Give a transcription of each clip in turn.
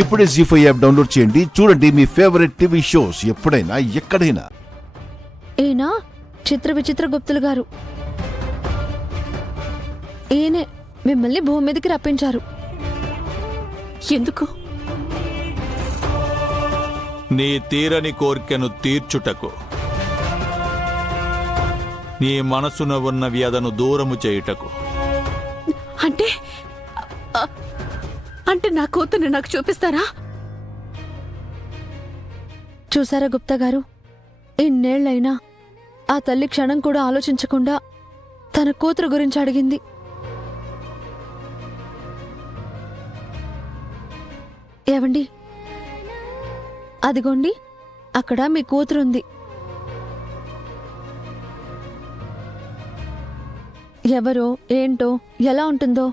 ఇప్పుడే జీ5 app download చేయండి. చూడండి మీ ఫేవరెట్ టీవీ షోస్ ఎప్పుడైనా ఎక్కడైనా. ఈయన చిత్ర విచిత్ర గుప్తులు గారు. ఈయనే మిమ్మల్ని భూమి మీదకి రప్పించారు. ఎందుకు? నీ తీరని కోర్కెను తీర్చుటకు, నీ మనసున ఉన్న వ్యధను దూరము చేయుటకు. అంటే అంటే నా కూతుర్ని నాకు చూపిస్తారా? చూసారా గుప్తా గారు, ఇన్నేళ్లైనా ఆ తల్లి క్షణం కూడా ఆలోచించకుండా తన కూతురు గురించి అడిగింది. ఏవండి, అదిగోండి అక్కడ మీ కూతురుంది. ఎవరో ఏంటో ఎలా ఉంటుందో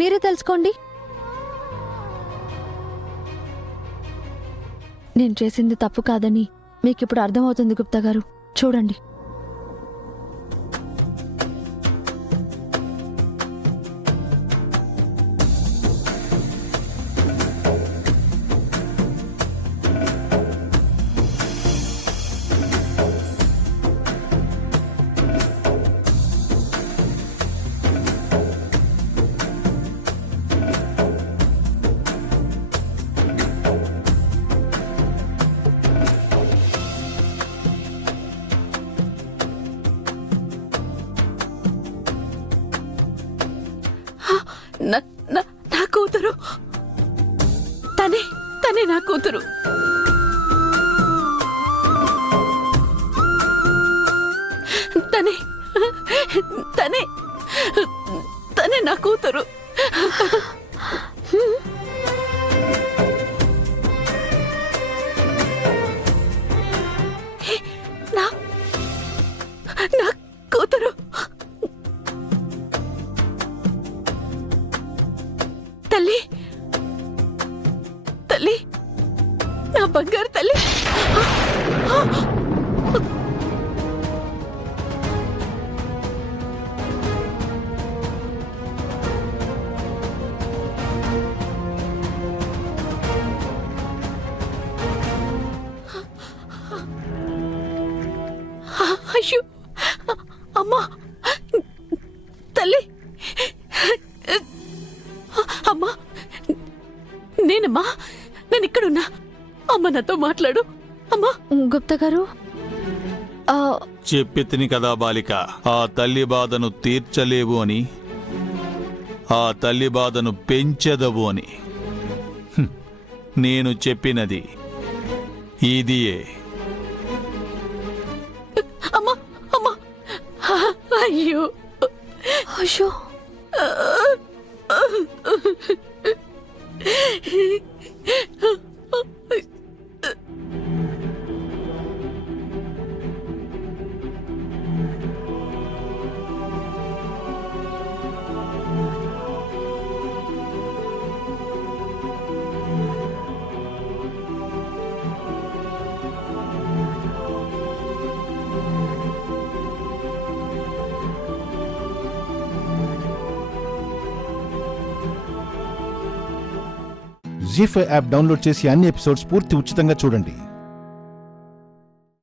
మీరే తెలుసుకోండి. నేను చేసింది తప్పు కాదని మీకిప్పుడు అర్థమవుతుంది గుప్తా గారు. చూడండి. నా కూతురు, తనే నా కూతురు. తనే నా కూతురు. నా కూతురు. తల్లి, తల్లి, నా బంగారు తల్లి. అయ్యో అమ్మా, తల్లి, అమ్మా, నేనమ్మా, నేను ఇక్కడున్నా. అమ్మ నాతో మాట్లాడు. అమ్మా. గుప్తా గారు, చెప్పితిని కదా బాలిక, ఆ తల్లి బాధను తీర్చలేవు అని, ఆ తల్లి బాధను పెంచెదవు అని. నేను చెప్పినది ఇదియే. అమ్మా, అమ్మా, అయ్యో అయ్యో, జీ5 యాప్ డౌన్లోడ్ చేసి అన్ని ఎపిసోడ్స్ పూర్తి ఉచితంగా చూడండి.